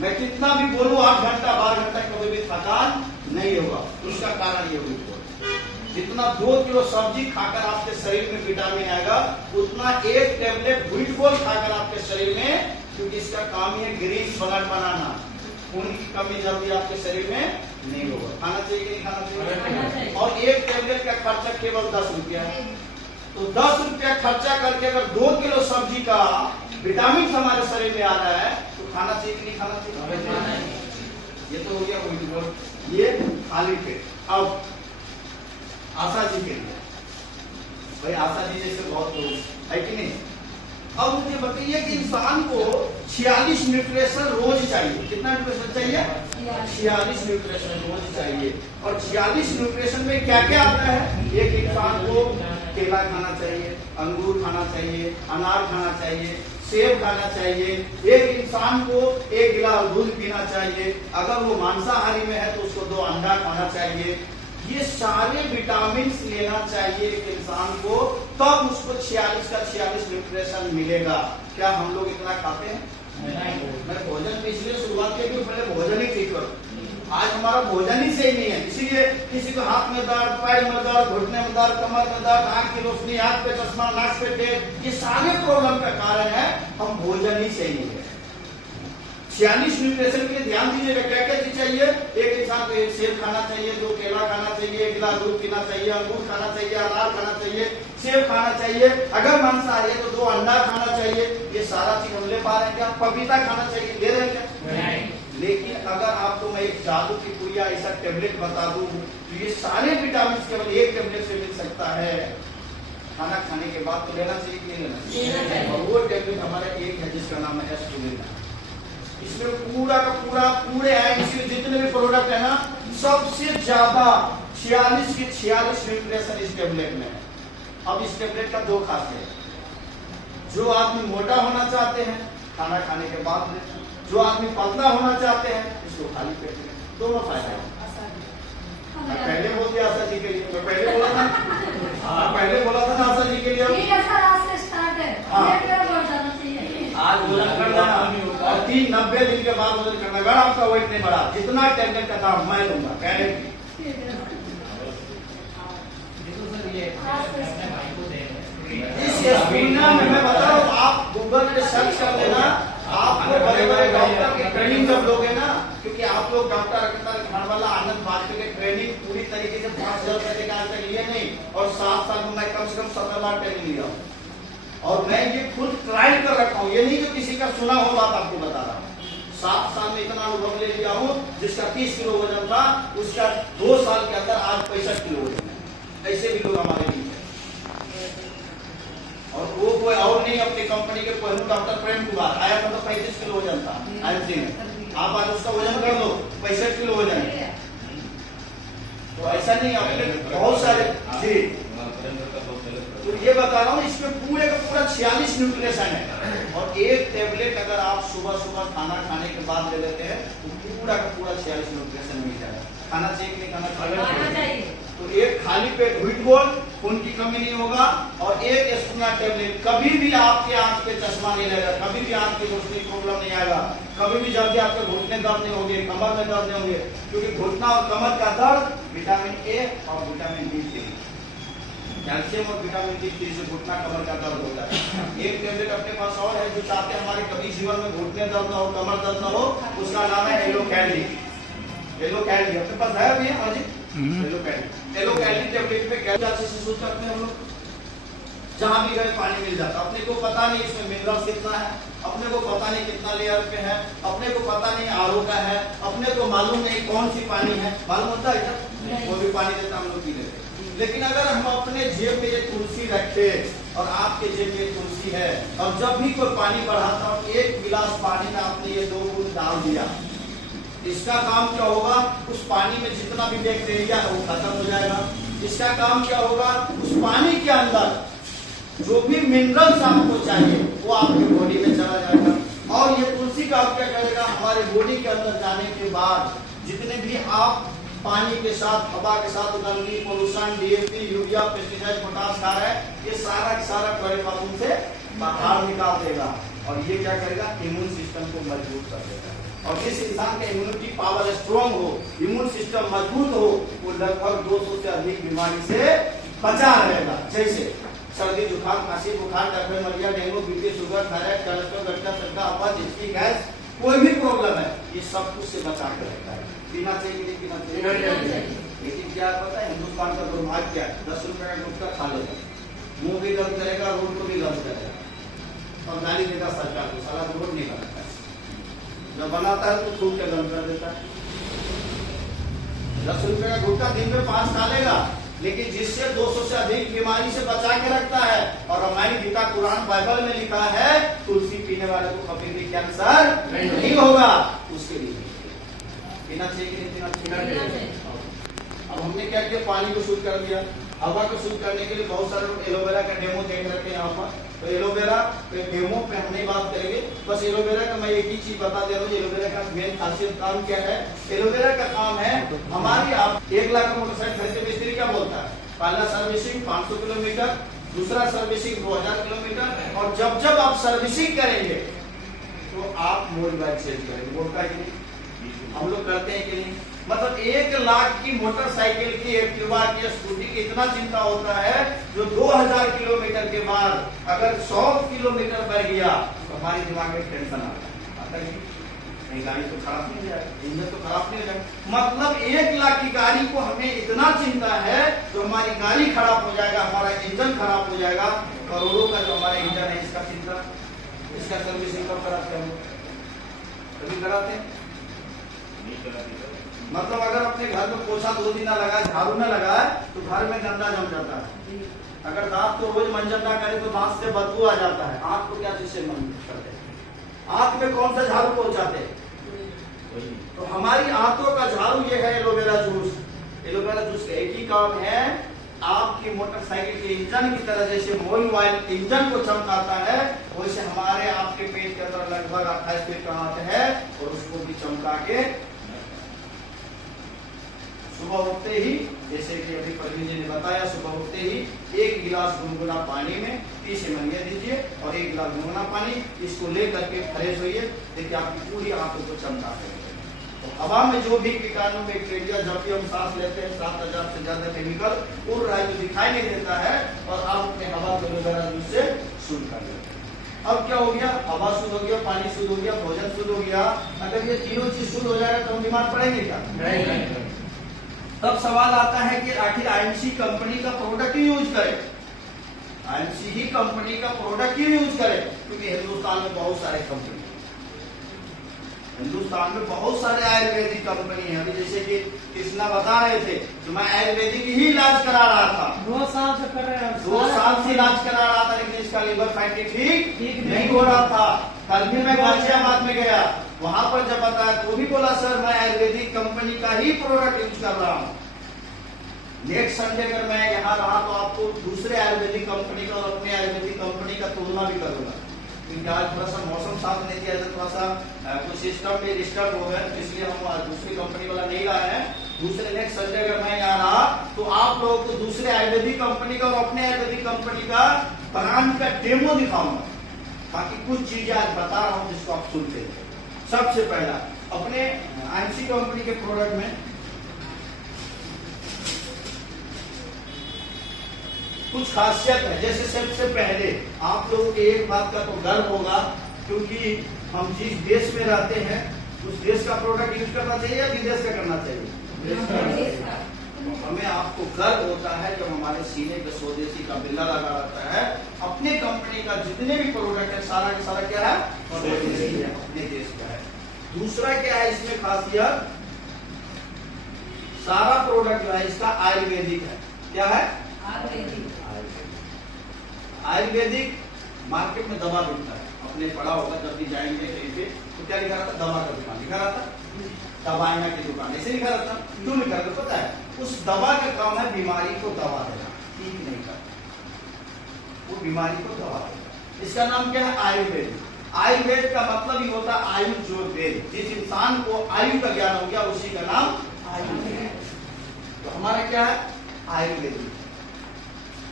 मैं कितना भी बोलूं 8 घंटा 12 घंटा कभी भी थकान नहीं होगा। उसका कारण ये व्हीट बोल, जितना 2 किलो सब्जी खाकर आपके शरीर में विटामिन आएगा उतना 1 टेबलेट व्हीट बोल खाकर आपके शरीर में, क्योंकि इसका काम ही है ग्रीन ब्लड बनाना, खून की कमी जल्दी आपके शरीर में नहीं होगा। खाना चाहिए कि नहीं खाना चाहिए? और 1 टेबलेट का खर्चा केवल 10 रुपया है। तो 10 रुपया खर्चा करके अगर 2 किलो सब्जी का विटामिन हमारे शरीर में आ रहा है तो खाना चाहिए कि नहीं खाना चाहिए? ये तो हो गया व्हीट बोल, ये खाली पेट। अब आशा जी के लिए, भाई आशा जी जैसे बहुत लोग है कि नहीं। अब मुझे बताइए कि इंसान को 46 न्यूट्रिशन रोज चाहिए। कितना न्यूट्रिशन चाहिए? 46 न्यूट्रिशन रोज चाहिए। और 46 न्यूट्रिशन में क्या क्या आता है? एक इंसान को केला खाना चाहिए, अंगूर खाना चाहिए, अनार खाना चाहिए, सेब खाना चाहिए। एक इंसान को 1 गिलास दूध पीना चाहिए। अगर वो मांसाहारी में है तो उसको 2 अंडा खाना चाहिए। ये सारे विटामिन लेना चाहिए एक इंसान को, तब उसको 46 का 46 न्यूट्रिशन मिलेगा। क्या हम लोग इतना खाते हैं? मैं भोजन पे इसलिए शुरुआत की कि पहले भोजन ही ठीक करो। आज हमारा भोजन ही सही नहीं है, इसीलिए किसी को हाथ में दर्द, पैर में दर्द, घुटने में दर्द, कमर में दर्द, आंख की रोशनी, आंख पे चश्मा, नाक पे टेप, ये सारे प्रॉब्लम का कारण है हम भोजन ही सही नहीं है। 46 न्यूट्रिशन के लिए ध्यान दीजिएगा क्या क्या चीज चाहिए। एक इंसान को 1 सेब खाना चाहिए, 2 केला खाना चाहिए, 1 गिलास दूध पीना चाहिए, अंगूर खाना चाहिए, अनार खाना चाहिए, सेब खाना चाहिए। अगर मांसाहारी है तो 2 अंडा खाना चाहिए। ये सारा चीज हम ले पा रहे हैं क्या? पपीता खाना चाहिए, ले रहे हैं क्या? लेकिन अगर आपको मैं एक जादू की पुड़िया ऐसा टेबलेट बता दूं तो ये सारे विटामिन केवल 1 टेबलेट से मिल सकता है। खाना खाने के बाद तो लेना चाहिए कि नहीं लेना चाहिए? और वो टेबलेट हमारा एक है जिसका नाम है एस्टुलिना। इसमें पूरा का पूरा पूरे इसमें जितने भी प्रोडक्ट है ना, सबसे ज्यादा 46 के 46 न्यूट्रिशन इस टेबलेट में है। अब इस टेबलेट का 2 खासियत, जो आदमी मोटा होना चाहते हैं खाना खाने के बाद लें, जो आदमी पतला होना चाहते हैं इसको खाली पेट में, दोनों फायदा है। मैं पहले बोल दिया आशा जी के लिए, मैं पहले बोला था ना आशा जी के लिए। आज भोजन कर देना और 90 दिन के बाद भोजन करना। अगर आपका वेट नहीं बढ़ा, जितना टेबलेट का दाम मैं दूंगा गारंटी। इस एस्टुलिना में मैं बता रहा हूँ, आप गूगल पे सर्च कर लेना, आपको बड़े बड़े डॉक्टर की ट्रेनिंग जब लोगे ना, क्योंकि आप लोग डॉक्टर घरवाला आनंद वाजपेयी की ट्रेनिंग पूरी तरीके से 5,000 रुपए का आज तक लिए नहीं, और 7 साल में मैं कम से कम 17 बार ट्रेनिंग लिया हूँ। और मैं ये खुद ट्रायल कर रखा हूँ, ये नहीं कि किसी का सुना हो बात आपको बता रहा हूँ। 7 साल में इतना अनुभव ले लिया हूँ, जिसका 30 किलो वजन था उसका 2 साल के अंदर आज 65 किलो वजन है। ऐसे भी लोग हमारे बीच है। और वो कोई और नहीं, अपनी कंपनी के कोई डॉक्टर प्रेम कुमार आया था तो 35 किलो वजन था। आप आज उसका वजन कर लो 65 किलो वजन है। तो ऐसा नहीं, अपने बहुत सारे जी। तो ये बता रहा हूँ, इसमें पूरे का पूरा 46 न्यूट्रिशन है। और 1 टेबलेट अगर आप सुबह सुबह खाना खाने के बाद ले लेते हैं तो पूरा का पूरा 46 न्यूट्रिशन मिल जाएगा। खाना चाहिए कि नहीं खाना चाहिए? तो 1 खाली पेट व्हीट बोल, खून की कमी नहीं होगा, और 1 एस्टुलिना टेबलेट। कभी भी आपके आंख पे चश्मा नहीं लगेगा, कभी भी आंख की रोशनी प्रॉब्लम नहीं आएगा, कभी भी जल्दी आपके घुटने दर्द नहीं होंगे, कमर में दर्द नहीं होंगे, क्योंकि घुटना और कमर का दर्द विटामिन ए और विटामिन D3, कैल्शियम और विटामिन D3 से घुटना कमर का दर्द होता है। 1 टेबलेट अपने पास और है, जो चाहते हैं हमारे कभी जीवन में घुटने दर्द ना हो, कमर दर्द ना हो, उसका नाम है एलो कैंडी। एलो कैंडी अपने पास है अभी? हाँ जी, aloe candy. Aloe candy tablet पे क्या अच्छे से सूट करते हैं हम लोग, जहां भी गए पानी मिल जाता। अपने को पता नहीं इसमें मिनरल्स कितना है, अपने को पता नहीं कितना लेयर पे है, अपने को पता नहीं आरओ का है, अपने को मालूम नहीं कौन सी पानी है, मालूम होता है क्या? वो भी पानी देता हम लोग पी लेते। लेकिन अगर हम अपने जेब में ये तुलसी रखे और आपके जेब में तुलसी है, और जब भी कोई पानी बढ़ाता हो 1 गिलास पानी में आपने ये 2 बूंद डाल दिया, इसका काम क्या होगा? उस पानी में जितना भी बैक्टीरिया है वो खत्म हो जाएगा। इसका काम क्या होगा? उस पानी के अंदर जो भी मिनरल्स आपको चाहिए वो आपकी बॉडी में चला जाएगा। और ये तुलसी का आप क्या करेगा? हमारे बॉडी के अंदर जाने के बाद जितने भी आप पानी के साथ, हवा के साथ गंदगी, pollution, DAP, urea, pesticide, potash खा रहे हैं, ये सारा का सारा बड़े बाथरूम से बाहर निकाल देगा। और ये क्या करेगा, इम्यून सिस्टम को मजबूत कर देगा। और जिस इंसान का इम्यूनिटी पावर स्ट्रॉन्ग हो, इम्यून सिस्टम मजबूत हो, वो लगभग 200 से अधिक बीमारी से बचा रहेगा। जैसे सर्दी, जुकाम, खांसी, बुखार, typhoid, malaria, dengue, BP, sugar, thyroid, cholesterol, गट्टा, चक्का, अपच, हिचकी, गैस, कोई भी प्रॉब्लम है, ये सब कुछ से बचा कर रखता है। पीना चाहिए कि नहीं पीना चाहिए? लेकिन क्या पता है हिंदुस्तान का दुर्भाग्य क्या है, 10 रुपए का गुटखा खा लेगा, मुंह भी गंद करेगा, रोड को भी गंद करेगा और गाली देगा सरकार को, साला रोड नहीं बनाता है, जब बनाता है तो थूक के गंद कर देता है। 10 रुपए का गुटखा दिन में 5 खा लेगा, लेकिन जिससे 200 से अधिक बीमारी से बचा के रखता है। और रामायण, गीता, कुरान, बाइबल में लिखा है तुलसी पीने वाले को कभी भी कैंसर नहीं होगा। उसके लिए पीना चाहिए कि नहीं पीना चाहिए? अब हमने क्या किया, पानी को शुद्ध कर दिया। हवा को शुद्ध करने के लिए बहुत सारे लोग एलोवेरा का डेमो देख रखे हैं यहाँ पर। तो एलोवेरा पे डेमो पे हम नहीं बात करेंगे, बस एलोवेरा का मैं एक ही चीज बता दे रहा हूँ। एलोवेरा का मेन खासियत काम क्या है? एलोवेरा का काम है हमारी, आप 1 लाख का मोटरसाइकिल खरीदते मिस्त्री क्या बोलता है, पहला सर्विसिंग 500 किलोमीटर, दूसरा सर्विसिंग 2000 किलोमीटर, और जब जब आप सर्विसिंग करेंगे तो आप मोबाइल चेंज करेंगे। बोलता है कि नहीं? हम लोग करते हैं कि नहीं? मतलब 1 लाख की मोटरसाइकिल की, एक्टिवा की, स्कूटी की इतना चिंता होता है, जो 2000 किलोमीटर के बाद अगर 100 किलोमीटर बढ़ गया तो हमारे दिमाग में टेंशन आता है नहीं, गाड़ी तो खराब नहीं हो जाएगा, इंजन तो खराब नहीं हो जाएगा। मतलब 1 लाख की गाड़ी को हमें इतना चिंता है, तो हमारी गाड़ी खराब हो जाएगा, हमारा इंजन खराब हो जाएगा। करोड़ों का जो हमारा इंजन है, इसका चिंता, इसका सर्विसिंग कब कराते हैं? कभी कराते हैं? मतलब अगर अपने घर में पोछा 2 दिन ना लगा, झाड़ू ना लगा, तो घर में गंदा जम जाता है। अगर दांत को रोज मंजन ना करे तो दांत से बदबू आ जाता है। आंख को क्या चीज से मंजन करते हैं? आंख में कौन सा झाड़ू पहुंचाते हैं? तो हमारी आंखों का झाड़ू ये है एलोवेरा जूस। एलोवेरा जूस का एक ही काम है, आपकी मोटरसाइकिल के इंजन की तरह जैसे मोबिल ऑयल इंजन को चमकाता है, वैसे हमारे आपके पेट के अंदर लगभग 28 फीट का हाथ है, और उसको भी चमका के सुबह उठते ही, जैसे कि अभी परवीन जी ने बताया, सुबह उठते ही 1 गिलास गुनगुना पानी में 30 ml दीजिए और 1 गिलास गुनगुना पानी, इसको लेकर के फ्रेश होइए। देखिए आपकी पूरी आंखों को चमका है। तो हवा में जो भी कीटाणु, बैक्टीरिया, जब भी हम सांस लेते हैं 7000 से ज्यादा केमिकल उड़ रहा है, जो दिखाई नहीं देता है, और आप अपने हवा को एलोवेरा जूस से शुद्ध कर लेते हैं। अब क्या हो गया? हवा शुद्ध हो गया, पानी शुद्ध हो गया, भोजन शुद्ध हो गया। अगर ये तीनों चीज शुद्ध हो जाएगा तो हम बीमार पड़ेंगे क्या? नहीं। तब सवाल आता है कि आखिर आईएमसी कंपनी का प्रोडक्ट ही यूज करें, आईएमसी ही कंपनी का प्रोडक्ट ही यूज करें, क्योंकि हिंदुस्तान में बहुत सारे कंपनी, हिंदुस्तान में बहुत सारे आयुर्वेदिक कंपनी है। अभी जैसे कि कृष्णा बता रहे थे, तो मैं आयुर्वेदिक ही इलाज करा रहा था, 2 साल से कर रहे हैं, 2 साल से इलाज करा रहा था, लेकिन इसका लीवर फैटी ठीक नहीं हो रहा था। कल भी मैं गाजियाबाद में गया, वहां पर जब बताया तो भी बोला सर मैं आयुर्वेदिक कंपनी का ही प्रोडक्ट यूज कर रहा हूँ। नेक्स्ट संडे अगर मैं यहाँ रहा तो आपको दूसरे आयुर्वेदिक कंपनी का और अपने आयुर्वेदिक कंपनी का तुलना भी करूंगा, क्योंकि आज थोड़ा सा मौसम साथ नहीं दिया, थोड़ा सा कुछ सिस्टम में डिस्टर्ब हो गया, इसलिए हम दूसरी कंपनी वाला नहीं लाए हैं। दूसरे नेक्स्ट संडे अगर मैं यहाँ रहा तो आप लोगों को दूसरे आयुर्वेदिक कंपनी का और अपने आयुर्वेदिक कंपनी का ब्रांड का डेमो दिखाऊंगा। बाकी कुछ चीजें आज बता रहा हूँ जिसको आप सुनते हैं। सबसे पहला अपने आईएमसी कंपनी के प्रोडक्ट में कुछ खासियत है। जैसे सबसे पहले आप लोगों के एक बात का तो गर्व होगा, क्योंकि हम जिस देश में रहते हैं उस देश का प्रोडक्ट यूज करना चाहिए या विदेश का करना चाहिए? हमें आपको गर्व होता है जब हमारे सीने पे स्वदेशी का बिल्ला लगा रहता है। अपने कंपनी का जितने भी प्रोडक्ट है सारा का सारा क्या है? स्वदेशी है, अपने देश का है। दूसरा क्या है इसमें खासियत, सारा प्रोडक्ट जो है इसका आयुर्वेदिक है। क्या है? आयुर्वेदिक मार्केट में दवा बिकता है, अपने पढ़ा होगा जब भी जाएंगे कहीं पे तो क्या लिखा रहता? दवा का दुकान लिखा रहता, दवाइयाँ की दुकान ऐसे लिखा रहता। क्यों लिखा रहता पता है? उस दवा का काम है बीमारी को दवा देना, ठीक नहीं करता, वो बीमारी को दवा देना। इसका नाम क्या है? आयुर्वेद। आयुर्वेद का मतलब ही होता है आयु जो वेद, जिस इंसान को आयु का ज्ञान हो गया उसी का नाम आयुर्वेद। तो हमारा क्या है? आयुर्वेद।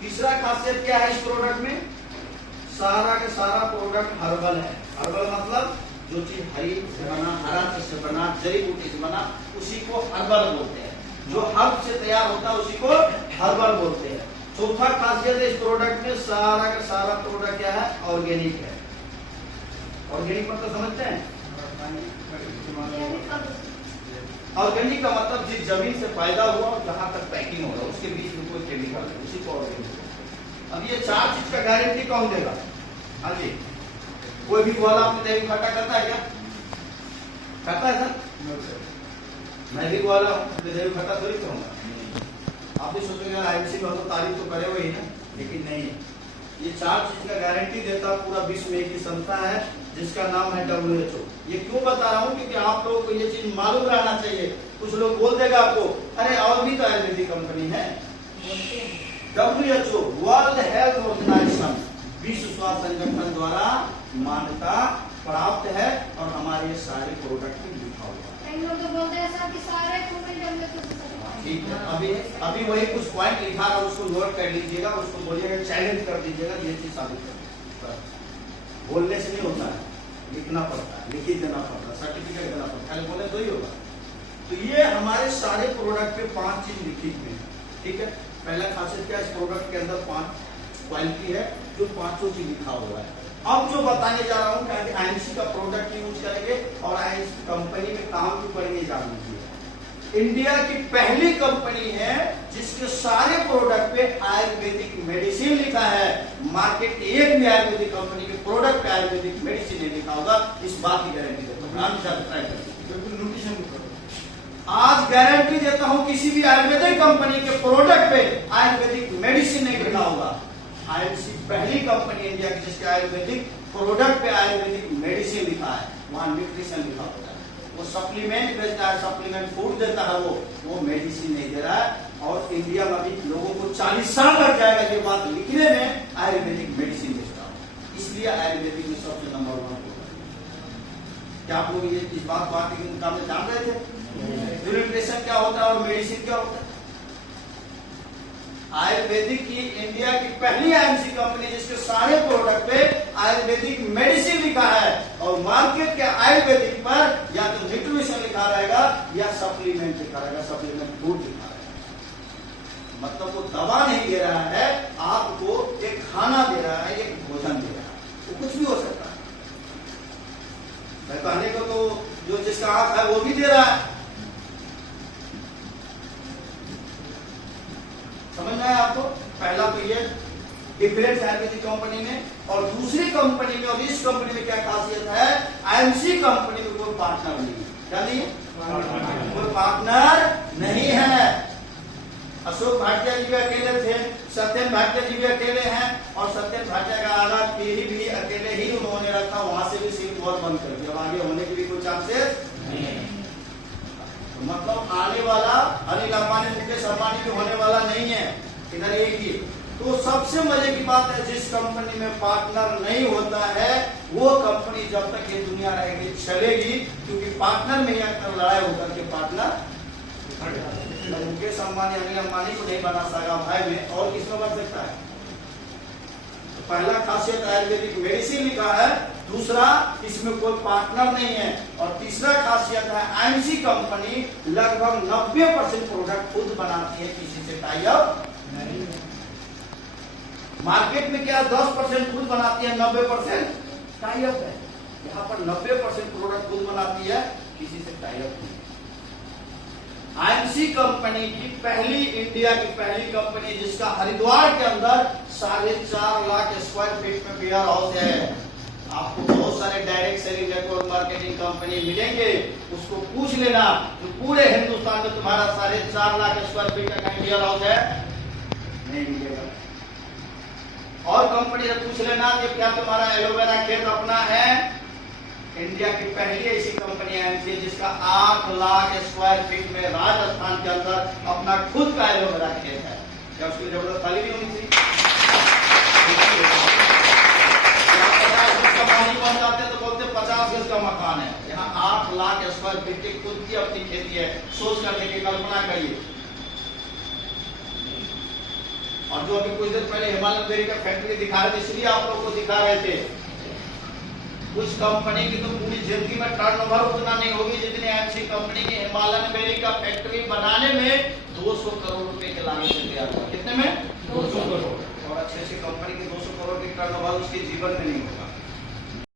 तीसरा खासियत क्या है इस प्रोडक्ट में? सारा का सारा प्रोडक्ट हर्बल है। हर्बल मतलब जो चीज हरी से बना, हरा चीज से बना, जड़ी बूटी से बना, उसी को हर्बल बोलते हैं। जो हर्ब से तैयार होता है उसी को हर्बल बोलते हैं। चौथा खासियत इस प्रोडक्ट में सारा का सारा प्रोडक्ट क्या है? ऑर्गेनिक है। ऑर्गेनिक मतलब समझते हैं? ऑर्गेनिक का मतलब जिस जमीन से पैदा हुआ और जहां तक पैकिंग होगा उसके बीच में कोई केमिकल नहीं, उसी को ऑर्गेनिक। अब ये चार चीज का गारंटी कौन देगा? हाँ जी, कोई भी वाला अपने दही खट्टा करता है क्या? करता है सर? मैं भी वाला हूँ, दही खट्टा थोड़ी करूंगा। आप भी सोचेंगे आईएमसी में तो तारीफ तो करे हुए ना, लेकिन नहीं। ये चार चीज का गारंटी देता पूरा विश्व में एक ही संस्था है जिसका नाम है WHO। ये क्यों बता रहा हूँ? क्योंकि आप लोगों को ये चीज मालूम रहना चाहिए। कुछ लोग बोल देगा आपको, अरे और भी तो आयुर्वेदिक कंपनी है। WHO वर्ल्ड हेल्थ ऑर्गेनाइजेशन, विश्व स्वास्थ्य संगठन द्वारा मान्यता प्राप्त है और हमारे सारे प्रोडक्ट में लिखा हुआ है। तो बोलते हैं सर कि सारे ठीक है, अभी वही कुछ पॉइंट लिखा है, उसको नोट कर लीजिएगा, उसको बोलिएगा, चैलेंज कर दीजिएगा, ये चीज साबित कर। बोलने से नहीं होता है, लिखना पड़ता है, लिखी देना पड़ता है, सर्टिफिकेट देना पड़ता है, खाली बोले तो ही होगा। तो ये हमारे सारे प्रोडक्ट पे 5 चीज लिखी हुई है। ठीक है, पहला खासियत क्या है? इस प्रोडक्ट के अंदर 5 क्वालिटी है जो 5 चीज लिखा हुआ है। अब जो बताने जा रहा हूँ कि आईएमसी का प्रोडक्ट यूज करेंगे और आईएमसी कंपनी में काम क्यों करेंगे जान लीजिए। इंडिया की पहली कंपनी है जिसके सारे प्रोडक्ट पे आयुर्वेदिक मेडिसिन लिखा है। मार्केट के एक भी आयुर्वेदिक कंपनी के प्रोडक्ट पे आयुर्वेदिक मेडिसिन नहीं लिखा होगा, इस बात की गारंटी देता हूँ। आज गारंटी देता हूँ किसी भी आयुर्वेदिक कंपनी के प्रोडक्ट पे आयुर्वेदिक मेडिसिन नहीं लिखा होगा। आईएमसी पहली कंपनी इंडिया की जिसके आयुर्वेदिक प्रोडक्ट पे आयुर्वेदिक मेडिसिन लिखा है, वहां न्यूट्रिशन लिखा होता है। वो सप्लीमेंट बेचता है, सप्लीमेंट फूड देता है, वो मेडिसिन नहीं दे रहा है। और इंडिया में भी लोगों को 40 साल लग जाएगा ये बात लिखने में, आयुर्वेदिक मेडिसिन बेचता हूँ। इसलिए आयुर्वेदिक में सबसे नंबर 1 होगा। क्या आप लोग ये इस बात के मुकाबले जान रहे थे? न्यूट्रिशन क्या होता है और मेडिसिन क्या होता है? आयुर्वेदिक की इंडिया की पहली आईएमसी कंपनी जिसके सारे प्रोडक्ट पे आयुर्वेदिक मेडिसिन लिखा है और मार्केट के आयुर्वेदिक पर या तो न्यूट्रिशन लिखा रहेगा या सप्लीमेंट लिखा रहेगा, सप्लीमेंट फूड लिखा रहेगा। मतलब वो दवा नहीं दे रहा है आपको, एक खाना दे रहा है, एक भोजन दे रहा है। वो कुछ भी हो सकता है। मैं कहने को तो जो जिसका आंख है वो भी दे रहा है। समझ में आया आपको? पहला तो ये डिफरेंस आयुर्वेदिक कंपनी में और दूसरी कंपनी में और इस कंपनी में क्या खासियत है? आईएमसी कंपनी में कोई पार्टनर नहीं है। क्या नहीं है? कोई पार्टनर नहीं है। अशोक भाटिया जी भी अकेले थे, सत्येंद्र भाटिया जी भी अकेले हैं और सत्येंद्र भाटिया का आधा पीढ़ी भी अकेले ही उन्होंने रखा, वहां से भी सीट बहुत बंद कर दिया। आगे होने के भी कोई चांसेस नहीं है। मतलब आने वाला अनिल अंबानी, मुकेश अंबानी भी होने वाला नहीं है, इधर एक ही। तो सबसे मजे की बात है, जिस कंपनी में पार्टनर नहीं होता है वो कंपनी जब तक ये दुनिया रहेगी चलेगी, क्योंकि पार्टनर में ही अक्सर लड़ाई होकर के पार्टनर मुकेश अंबानी अनिल अंबानी को नहीं बना सका भाई में, और किसमें बन सकता है? तो पहला खासियत आयुर्वेदिक मेडिसिन लिखा है, दूसरा इसमें कोई पार्टनर नहीं है और तीसरा खासियत है आईएमसी कंपनी लगभग 90% प्रोडक्ट खुद बनाती है, किसी से टाई अप नहीं है। मार्केट में क्या 10% खुद बनाती है, 90% टाई अप है। यहाँ पर 90% प्रोडक्ट खुद बनाती है, किसी से टाई अप नहीं है। आईएमसी कंपनी की पहली, इंडिया की पहली कंपनी जिसका हरिद्वार के अंदर 4.5 लाख स्क्वायर फीट में वेयर हाउस है। आपको बहुत सारे direct selling network marketing company मिलेंगे, उसको पूछ लेना जो पूरे हिंदुस्तान में तुम्हारा 4.5 लाख स्क्वायर फीट का कहीं वेयर हाउस है? नहीं मिलेगा। और कंपनी से पूछ लेना कि क्या तुम्हारा एलोवेरा खेत अपना है? इंडिया की पहली ऐसी कंपनी आईएमसी जिसका 8 लाख स्क्वायर फीट में राजस्थान के अंदर अपना खुद का एलोवेरा खेत है। क्या उसकी जरूरत खाली नहीं होनी चाहिए? बन जाते तो बोलते 50 गज का मकान है, यहाँ 8 लाख स्क्वायर फीट की खुद की अपनी खेती है। सोच करके की कल्पना करिए। और जो अभी कुछ देर पहले हिमालयन डेयरी का फैक्ट्री दिखा रहे थे, इसलिए आप लोग को दिखा रहे थे, उस कंपनी की तो पूरी जिंदगी में टर्नओवर उतना नहीं होगी जितनी एमसी कंपनी की हिमालयन डेयरी का फैक्ट्री बनाने में 200 करोड़ रुपए के लागत से तैयार हुआ। कितने में? 200 करोड़। और अच्छी कंपनी की 200 करोड़ की टर्नओवर उसके जीवन में नहीं होगा।